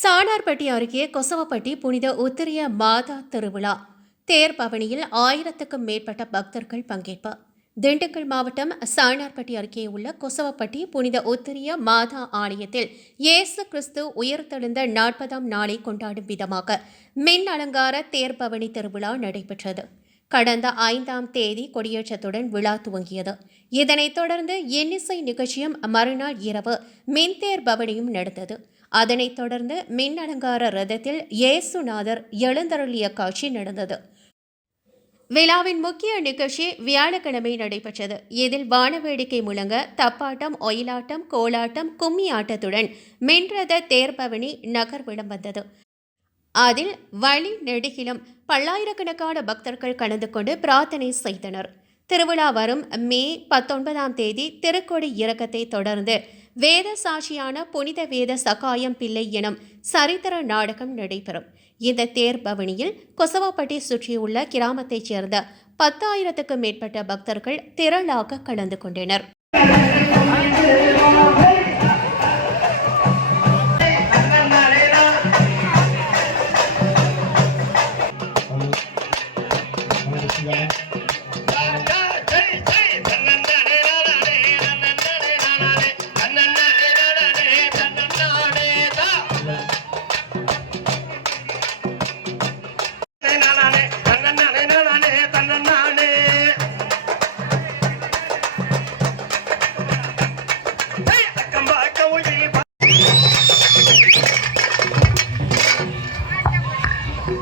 சாணார்பட்டி அருகே கொசவப்பட்டி புனித உத்திரிய மாதா திருவிழா தேர் பவனியில் 1000க்கும் மேற்பட்ட பக்தர்கள் பங்கேற்பு. திண்டுக்கல் மாவட்டம் சாணார்பட்டி அருகே உள்ள கொசவப்பட்டி புனித உத்திரிய மாதா ஆலயத்தில் இயேசு கிறிஸ்து உயிர்த்தெழுந்த 40ஆம் நாளை கொண்டாடும் விதமாக மின் அலங்கார தேர் பவனி திருவிழா நடைபெற்றது. கடந்த 5ஆம் தேதி கொடியேற்றத்துடன் விழா துவங்கியது. இதனைத் தொடர்ந்து இன்னிசை நிகழ்ச்சியும் மறுநாள் இரவு மின்தேர் பவனியும் நடந்தது. அதனைத் தொடர்ந்து மின் அலங்கார ரதத்தில் இயேசுநாதர் எழுந்தருளிய காட்சி நடந்தது. விழாவின் முக்கிய நிகழ்ச்சி வியாழக்கிழமை நடைபெற்றது. இதில் வானவேடிக்கை முழங்க தப்பாட்டம், ஒயிலாட்டம், கோலாட்டம், கும்மி ஆட்டத்துடன் மின்ரத தேர்பவனி நகர்வலம் வந்தது. அதில் வழி நெடுகிலும் பல்லாயிரக்கணக்கான பக்தர்கள் கலந்து கொண்டு பிரார்த்தனை செய்தனர். திருவிழா வரும் மே 19ஆம் தேதி திருக்கொடி இறக்கத்தை தொடர்ந்து வேத சாட்சியான புனித வேத சகாயம் பிள்ளை எனும் சரித்திர நாடகம் நடைபெறும். இந்த தேர் பவனியில் கொசவப்பட்டி சுற்றியுள்ள கிராமத்தைச் சேர்ந்த 10,000க்கும் மேற்பட்ட பக்தர்கள் திரளாக கலந்து கொண்டனர்.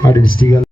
Artistica.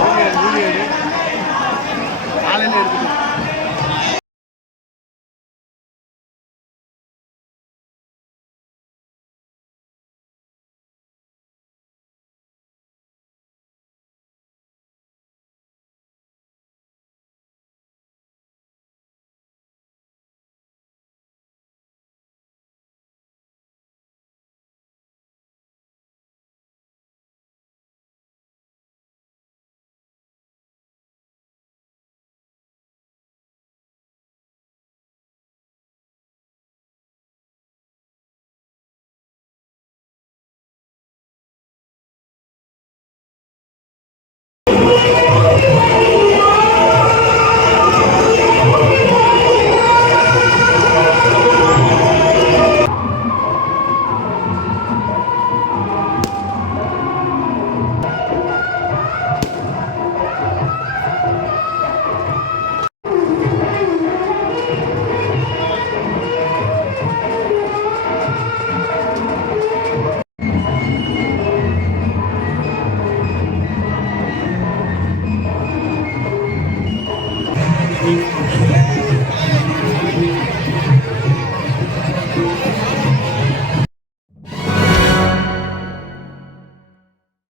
Oye,